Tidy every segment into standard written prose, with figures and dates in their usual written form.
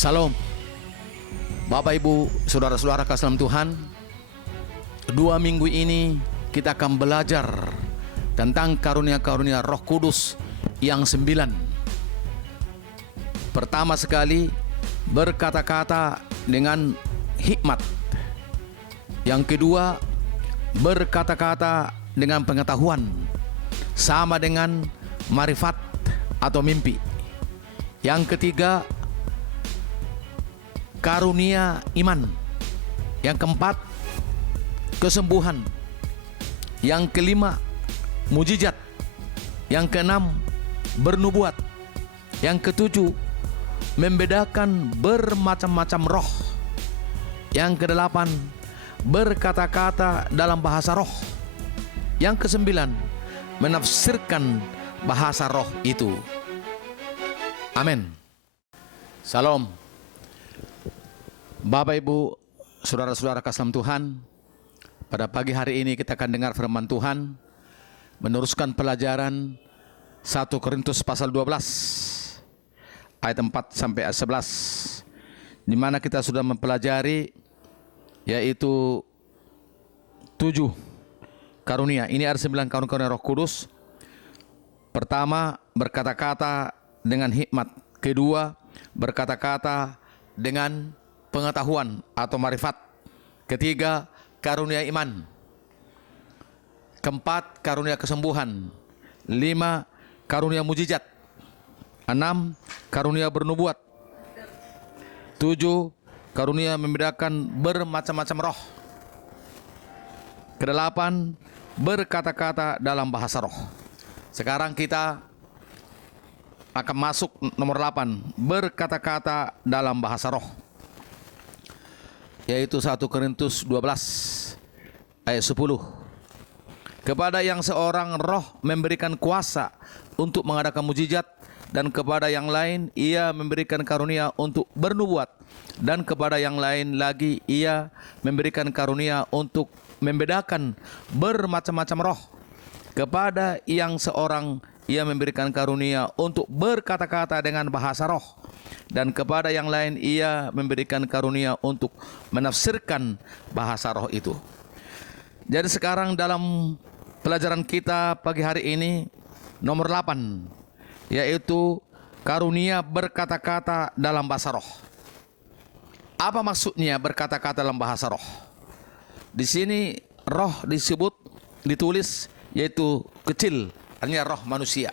Salam, Bapak Ibu, Saudara-saudara kasih dalam Tuhan. 2 minggu ini kita akan belajar tentang karunia-karunia Roh Kudus yang 9. Pertama sekali, berkata-kata dengan hikmat. Yang kedua, berkata-kata dengan pengetahuan, sama dengan marifat atau mimpi. Yang ketiga, karunia iman. Yang keempat, kesembuhan. Yang kelima, mujizat. Yang keenam, bernubuat. Yang ketujuh, membedakan bermacam-macam roh. Yang kedelapan, berkata-kata dalam bahasa roh. Yang kesembilan, menafsirkan bahasa roh itu. Amin. Salam, Bapak Ibu, Saudara-saudara kasih dalam Tuhan. Pada pagi hari ini kita akan dengar firman Tuhan, meneruskan pelajaran 1 Korintus pasal 12 ayat 4 sampai ayat 11, di mana kita sudah mempelajari yaitu 7 karunia. Ini ada 9 karunia Roh Kudus. Pertama, berkata-kata dengan hikmat. Kedua, berkata-kata dengan pengetahuan atau marifat. Ketiga, karunia iman. Keempat, karunia kesembuhan. 5, karunia mujizat. 6, karunia bernubuat. 7, karunia membedakan bermacam-macam roh. Kedelapan, berkata-kata dalam bahasa roh. Sekarang kita akan masuk nomor 8, berkata-kata dalam bahasa roh, yaitu 1 Korintus 12 ayat 10. Kepada yang seorang roh memberikan kuasa untuk mengadakan mujizat, dan kepada yang lain ia memberikan karunia untuk bernubuat, dan kepada yang lain lagi ia memberikan karunia untuk membedakan bermacam-macam roh. Kepada yang seorang ia memberikan karunia untuk berkata-kata dengan bahasa roh, dan kepada yang lain ia memberikan karunia untuk menafsirkan bahasa roh itu. Jadi sekarang dalam pelajaran kita pagi hari ini nomor 8, yaitu karunia berkata-kata dalam bahasa roh. Apa maksudnya berkata-kata dalam bahasa roh? Di sini roh ditulis yaitu kecil, artinya roh manusia.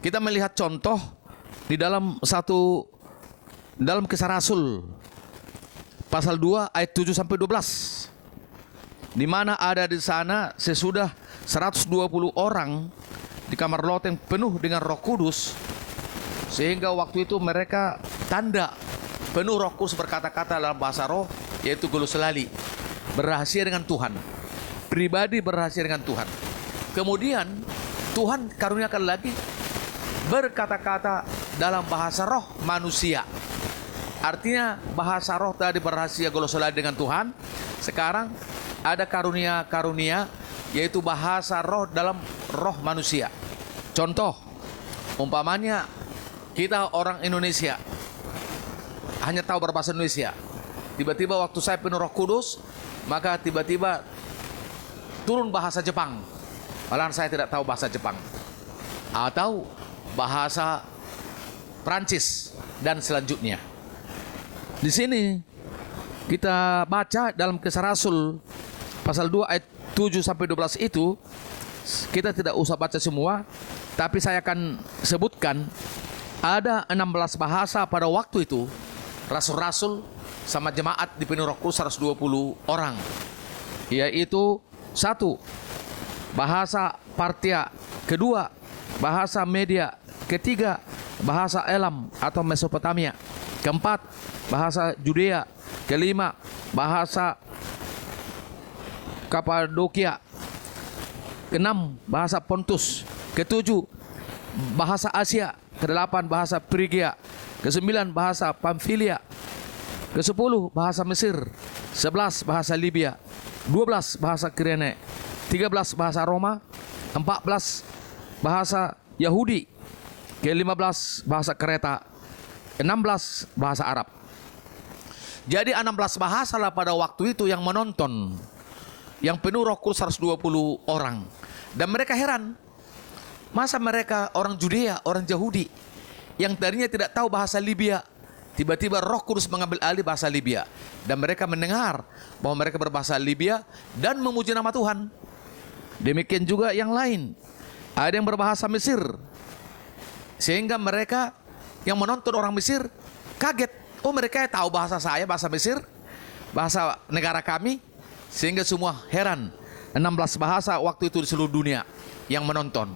Kita melihat contoh di dalam Kisah Rasul pasal 2 ayat 7 sampai 12, di mana ada di sana sesudah 120 orang di kamar loteng penuh dengan Roh Kudus, sehingga waktu itu mereka tanda penuh Roh Kudus berkata-kata dalam bahasa roh, yaitu glosolali, berrahasia dengan Tuhan, pribadi berrahasia dengan Tuhan. Kemudian Tuhan karuniakan lagi berkata-kata dalam bahasa roh manusia. Artinya bahasa roh tadi berrahasia glosolali dengan Tuhan. Sekarang ada karunia-karunia, yaitu bahasa roh dalam roh manusia. Contoh, umpamanya kita orang Indonesia hanya tahu berbahasa Indonesia. Tiba-tiba waktu saya penuh Roh Kudus, maka tiba-tiba turun bahasa Jepang. Malahan saya tidak tahu bahasa Jepang, atau bahasa Prancis dan selanjutnya. Di sini kita baca dalam Kisah Rasul pasal 2 ayat 7 sampai 12 itu, kita tidak usah baca semua, tapi saya akan sebutkan ada 16 bahasa pada waktu itu. Rasul-rasul sama jemaat dipenuhi Roh Kudus 120 orang, yaitu 1, bahasa Partia. 2, bahasa Media. 3, bahasa Elam atau Mesopotamia. 4, bahasa Judea. 5, bahasa Kapadokia. 6, bahasa Pontus. 7, bahasa Asia. 8, bahasa Frigia. 9, bahasa Pamfilia. 10, bahasa Mesir. 11, bahasa Libya. 12, bahasa Kirene. 13, bahasa Roma. 14, bahasa Yahudi. Ke-15, bahasa Kreta. 16 bahasa Arab. Jadi 16 bahasa lah pada waktu itu yang menonton, yang penuh Roh Kudus 120 orang. Dan mereka heran, masa mereka orang Judea, orang Yahudi yang tadinya tidak tahu bahasa Libya, tiba-tiba Roh Kudus mengambil alih bahasa Libya, dan mereka mendengar bahwa mereka berbahasa Libya dan memuji nama Tuhan. Demikian juga yang lain, ada yang berbahasa Mesir, sehingga mereka yang menonton orang Mesir kaget. Oh, mereka tahu bahasa saya, bahasa Mesir, bahasa negara kami, sehingga semua heran. 16 bahasa waktu itu di seluruh dunia yang menonton.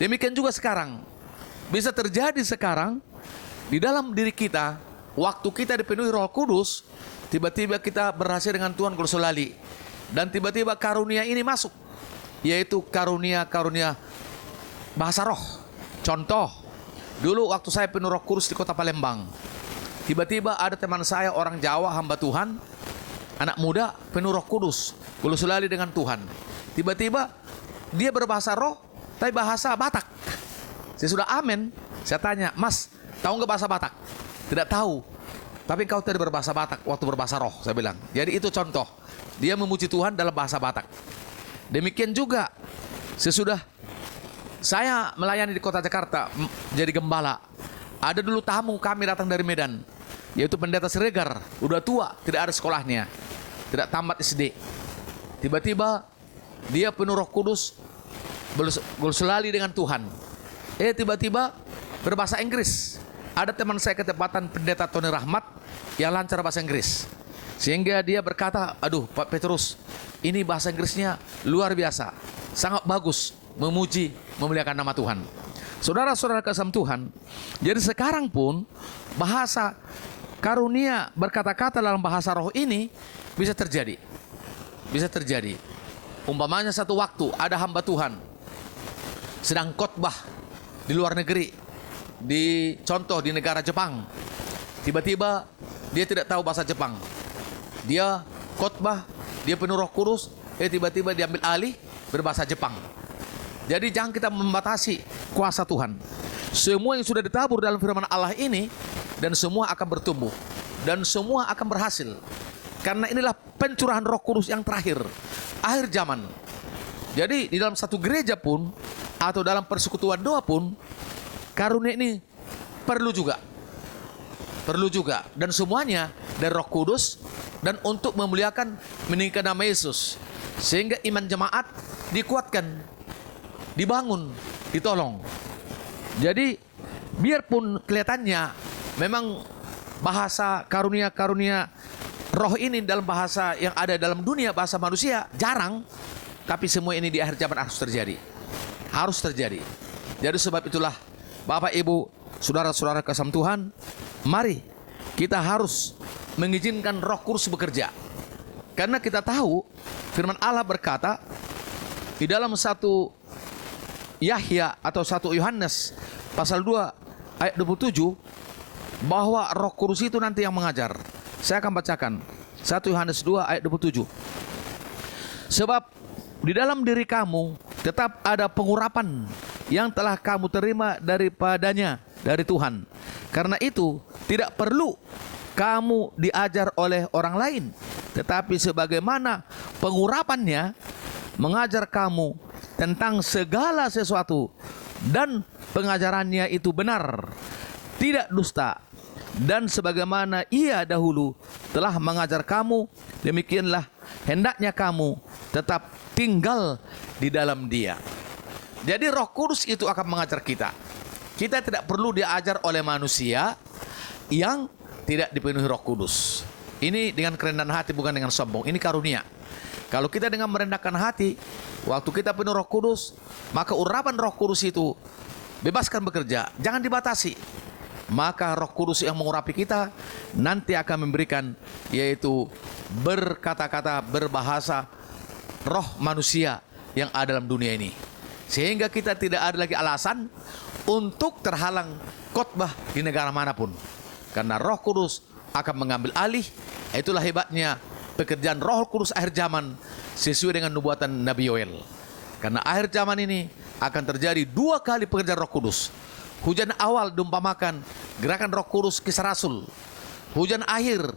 Demikian juga sekarang, bisa terjadi sekarang di dalam diri kita, waktu kita dipenuhi Roh Kudus, tiba-tiba kita berhasil dengan Tuhan Gulusolali, dan tiba-tiba karunia ini masuk, yaitu karunia bahasa roh. Contoh, dulu waktu saya penuh Roh Kudus di kota Palembang, tiba-tiba ada teman saya orang Jawa, hamba Tuhan, anak muda penuh Roh Kudus, Gulusolali dengan Tuhan. Tiba-tiba dia berbahasa roh, tapi bahasa Batak. Saya sudah amin. Saya tanya, Mas, tahu nggak bahasa Batak? Tidak tahu. Tapi kau tadi berbahasa Batak waktu berbahasa roh, saya bilang. Jadi itu contoh. Dia memuji Tuhan dalam bahasa Batak. Demikian juga sesudah saya melayani di kota Jakarta jadi gembala. Ada dulu tamu kami datang dari Medan, yaitu pendeta Siregar, udah tua, tidak ada sekolahnya, tidak tamat SD. Tiba-tiba dia penuh Roh Kudus, Gulusolali dengan Tuhan. Tiba-tiba berbahasa Inggris. Ada teman saya ketepatan pendeta Tony Rahmat yang lancar bahasa Inggris, sehingga dia berkata, aduh Pak Petrus, ini bahasa Inggrisnya luar biasa, sangat bagus, memuji, memuliakan nama Tuhan. Saudara-saudara kasih Tuhan, jadi sekarang pun bahasa karunia berkata-kata dalam bahasa roh ini bisa terjadi. Bisa terjadi. Umpamanya satu waktu ada hamba Tuhan sedang khotbah di luar negeri, di contoh di negara Jepang. Tiba-tiba dia tidak tahu bahasa Jepang. Dia khotbah, dia penuh Roh Kudus, tiba-tiba diambil alih berbahasa Jepang. Jadi jangan kita membatasi kuasa Tuhan. Semua yang sudah ditabur dalam firman Allah ini, dan semua akan bertumbuh, dan semua akan berhasil. Karena inilah pencurahan Roh Kudus yang terakhir, akhir zaman. Jadi di dalam satu gereja pun, atau dalam persekutuan doa pun, karunia ini perlu juga. Perlu juga. Dan semuanya dari Roh Kudus, dan untuk memuliakan, meninggikan nama Yesus. Sehingga iman jemaat dikuatkan, dibangun, ditolong. Jadi biarpun kelihatannya memang bahasa karunia-karunia roh ini dalam bahasa yang ada dalam dunia, bahasa manusia jarang, tapi semua ini di akhir zaman harus terjadi. Harus terjadi. Jadi sebab itulah Bapak Ibu, saudara-saudara kasih Tuhan, mari kita harus mengizinkan Roh Kudus bekerja. Karena kita tahu firman Allah berkata di dalam satu Yahya atau 1 Yohanes pasal 2 ayat 27, bahwa Roh Kudus itu nanti yang mengajar. Saya akan bacakan 1 Yohanes 2 ayat 27. Sebab di dalam diri kamu tetap ada pengurapan yang telah kamu terima daripadanya, dari Tuhan. Karena itu tidak perlu kamu diajar oleh orang lain, tetapi sebagaimana pengurapannya mengajar kamu tentang segala sesuatu, dan pengajarannya itu benar, tidak dusta, dan sebagaimana ia dahulu telah mengajar kamu, demikianlah hendaknya kamu tetap tinggal di dalam Dia. Jadi Roh Kudus itu akan mengajar kita. Kita tidak perlu diajar oleh manusia yang tidak dipenuhi Roh Kudus. Ini dengan kerendahan hati, bukan dengan sombong. Ini karunia. Kalau kita dengan merendahkan hati, waktu kita penuh Roh Kudus, maka urapan Roh Kudus itu bebaskan bekerja, jangan dibatasi. Maka Roh Kudus yang mengurapi kita nanti akan memberikan, yaitu berkata-kata, berbahasa roh manusia yang ada dalam dunia ini, sehingga kita tidak ada lagi alasan untuk terhalang khotbah di negara manapun, karena Roh Kudus akan mengambil alih. Itulah hebatnya pekerjaan Roh Kudus akhir zaman sesuai dengan nubuatan Nabi Yoel. Karena akhir zaman ini akan terjadi 2 kali pekerjaan Roh Kudus. Hujan awal diumpamakan gerakan Roh Kudus kisah Rasul. Hujan akhir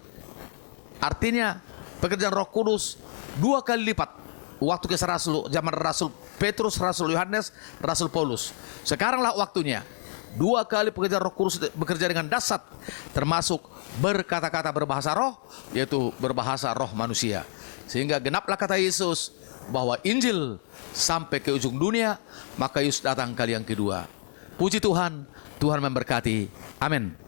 artinya pekerjaan Roh Kudus 2 kali lipat waktu kisah Rasul, zaman Rasul Petrus, Rasul Yohanes, Rasul Paulus. Sekaranglah waktunya 2 kali pekerjaan Roh Kudus bekerja dengan dahsyat, termasuk berkata-kata berbahasa roh, yaitu berbahasa roh manusia. Sehingga genaplah kata Yesus bahwa Injil sampai ke ujung dunia, maka Yesus datang kali yang kedua. Puji Tuhan, Tuhan memberkati. Amin.